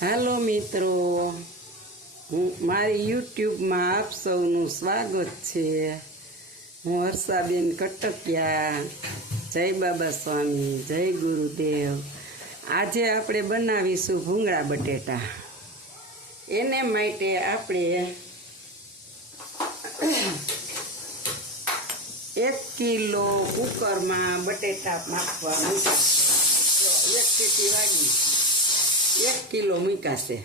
હાલો મિત્રો, મારી યુટ્યુબમાં આપ સૌનું સ્વાગત છે। હું હર્ષાબેન કટકિયા। જય બાબા સ્વામી, જય ગુરુદેવ। આજે આપણે બનાવીશું ભૂંગળા બટેટા। એને માટે આપણે 1 કિલો કુકરમાં બટેટા માપવા મૂક્યા। 1 સીટી વાગી 1 કિલો મૂકાશે।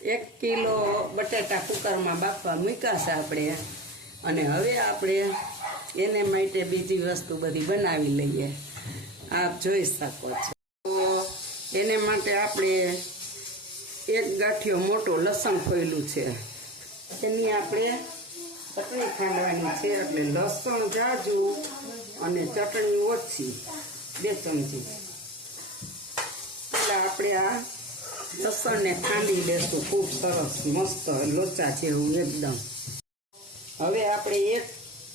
1 કિલો બટેટા કુકરમાં બાફવા મૂકાશે આપણે। અને હવે આપણે એને માટે બીજી વસ્તુ બધી બનાવી લઈએ। આપ જોઈ શકો છો। તો એને માટે આપણે 1 ગાંઠિયો મોટો લસણ ફોયલું છે, એની આપણે ચટણી ખાંડવાની છે। એટલે લસણ જાજુ અને ચટણી ઓછી, 2 ચમચી। એટલે આપણે આ લસણને ખાંડી લેશું ખૂબ સરસ મસ્ત લોચા જેવું એકદમ। હવે આપણે 1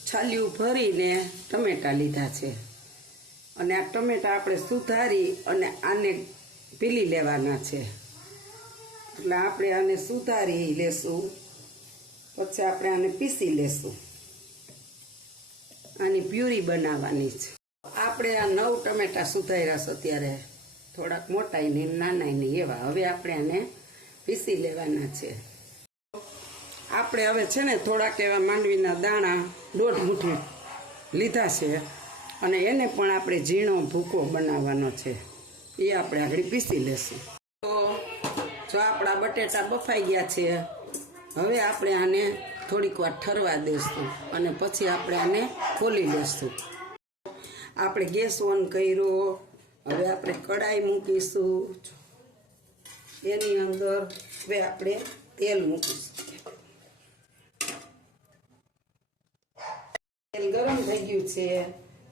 છાલિયું ભરીને ટમેટા લીધા છે, અને આ ટમેટા આપણે સુધારી અને આને પીલી લેવાના છે। એટલે આપણે આને સુધારી લેશું, પછી આપણે આને પીસી લેશું। આની પ્યુરી બનાવવાની છે। આપણે આ 9 ટમેટા સુધાર્યા છે, ત્યારે થોડાક મોટાઈ ને નાનાઈ ને એવા। હવે આપણે આને પીસી લેવાના છે। આપણે હવે છે ને થોડાક એવા માંડવીના દાણા 1.5 મુઠ્ઠી લીધા છે, અને એને પણ આપણે ઝીણો ભૂકો બનાવવાનો છે, એ આપણે આગળ પીસી લેશું। તો જો આપણા બટેટા બફાઈ ગયા છે, હવે આપણે આને થોડીક વાર ઠરવા દઈશું, અને પછી આપણે આને ખોલી લેશું। આપણે ગેસ ઓન કર્યો। હવે આપણે કડાઈ મૂકીશું, એની અંદર હવે આપણે તેલ મૂકીશું। તેલ ગરમ થઈ ગયું છે।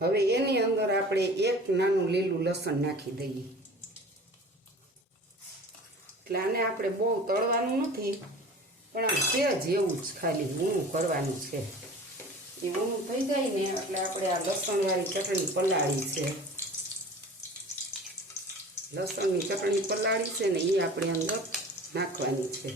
હવે એની અંદર આપણે 1 નાનું લીલું લસણ નાખી દઈએ। એટલે આને આપણે બહુ તળવાનું નથી, પણ સેજ એવું જ ખાલી ઊણું કરવાનું છે। એ ઊણું થઈ જાય ને એટલે આપણે આ લસણવાળી ચટણી પલાળી છે, લસણની ચટણી પલાળી છે ને એ આપણે અંદર નાખવાની છે।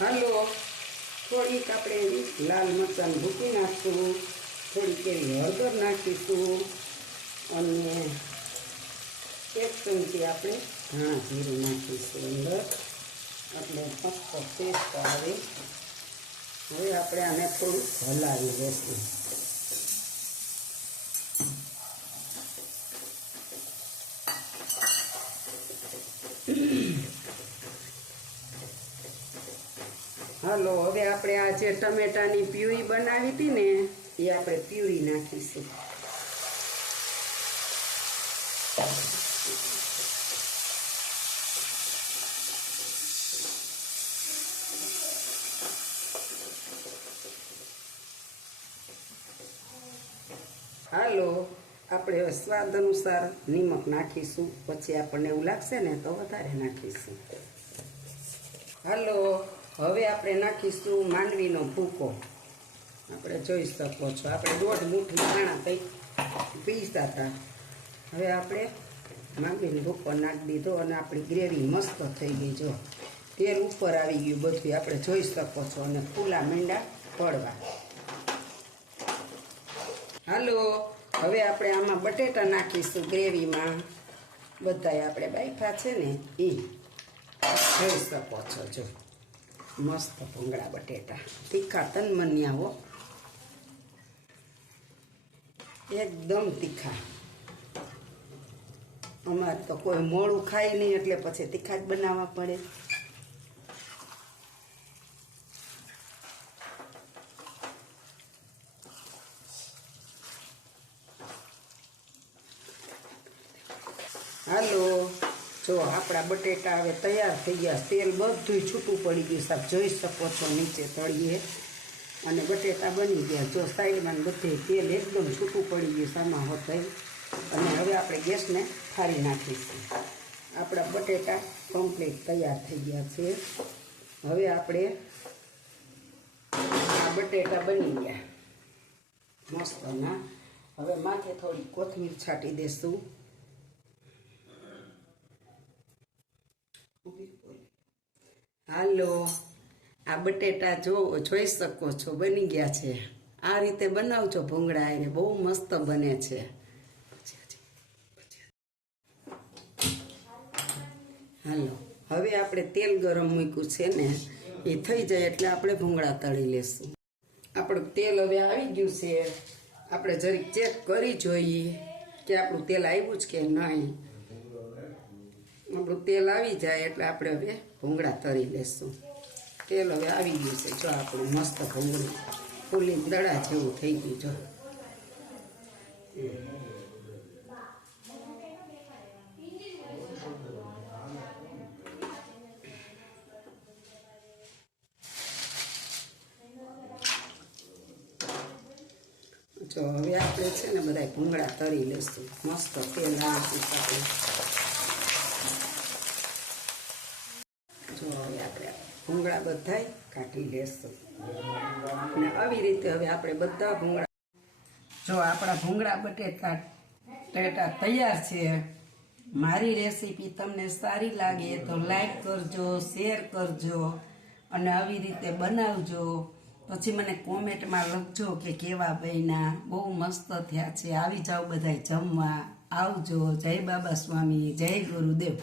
હાલો, થોડીક આપણે લાલ મરચાં ભૂકી નાખશું, થોડીક એવી હળદર નાખીશું, અને 1 ચમચી આપણે ધાણા જીરું નાખીશું અંદર, એટલે મસ્ત ટેસ્ટ આવે। હવે આપણે આને થોડું હલાવી લેશું। હાલો, હવે આપણે આ જે ટમેટાની પ્યુરી બનાવી હતી ને, એ આપણે પ્યુરી નાખીશું। હાલો, આપણે હવે સ્વાદ અનુસાર નિમક નાખીશું, પછી આપણને એવું લાગશે ને તો વધારે નાખીશું। હાલો, હવે આપણે નાખીશું માંડવીનો ભૂકો। આપણે જોઈ શકો છો, આપણે 1.5 મુઠ્ઠી દાણા કંઈક પીસતા હતા। હવે આપણે માંડવીનો ભૂકો નાખી દીધો, અને આપણી ગ્રેવી મસ્ત થઈ ગઈ। જો તેલ ઉપર આવી ગયું બધું, આપણે જોઈ શકો છો, અને ફૂલા મીંડા પડવા। હાલો, હવે આપણે આમાં બટેટા નાખીશું ગ્રેવીમાં, બધાય આપણે બાફા છે ને એ જોઈ શકો છો। જો મસ્ત ભૂંગળા બટેટા તીખા તનમનિયા હો, એકદમ તીખા। અમારે તો કોઈ મોડું ખાય નહીં, એટલે પછી તીખા જ બનાવવા પડે। હાલો, જો આપણા બટેટા હવે તૈયાર થઈ ગયા. તેલ બધું છૂટું પડી ગયું સાહેબ, જોઈ શકો છો નીચે તળીએ. અને બટેટા બની ગયા. જો સાઈડમાં બધે તેલ એકદમ છૂટું પડી ગયું સામા હોતાઈ. અને હવે આપણે ગેસને ઠારી નાખીશું. આપણા બટેટા કમ્પ્લીટ તૈયાર થઈ ગયા છે. હવે આપણે આ બટેટા બની ગયા મસ્તના. હવે માથે થોડી કોથમીર છાંટી દેશું. હાલો, આ બટેટા જોઈ શકો છો બની ગયા છે. આ રીતે બનાવજો ભૂંગળા, એને બહુ મસ્ત બને છે. હાલો, હવે આપણે તેલ ગરમ મૂક્યું છે ને, એ થઈ જાય એટલે આપણે ભૂંગળા તળી લેશું. આપણું તેલ હવે આવી ગયું છે. આપણે જરીક ચેક કરી જોઈએ કે આપણું તેલ આવ્યું જ કે નહીં. આપણું તેલ આવી જાય એટલે આપણે હવે ભૂંગળા તળી લેશું. તેલ હવે આવી ગયું છે. જો આપણું મસ્ત ભૂંગળું ફૂલી દડા જેવું થઈ ગયું. જો હવે આપણે છે ને બધા ભૂંગળા તળી લેશું. મસ્ત તેલ આવે છે આપણે. જો હવે આપણે ભૂંગળા બધા કાઢી લેશું. અને આવી રીતે હવે આપણે બધા ભૂંગળા, જો આપણા ભૂંગળા બટેટા તૈયાર છે. મારી રેસીપી તમને સારી લાગે તો લાઈક કરજો, શેર કરજો અને આવી રીતે બનાવજો. પછી મને કોમેન્ટમાં લખજો કે કેવા બન્યા. બહુ મસ્ત થયા છે. આવી જાઓ બધા જમવા. આવજો. જય બાબા સ્વામી, જય ગુરુદેવ.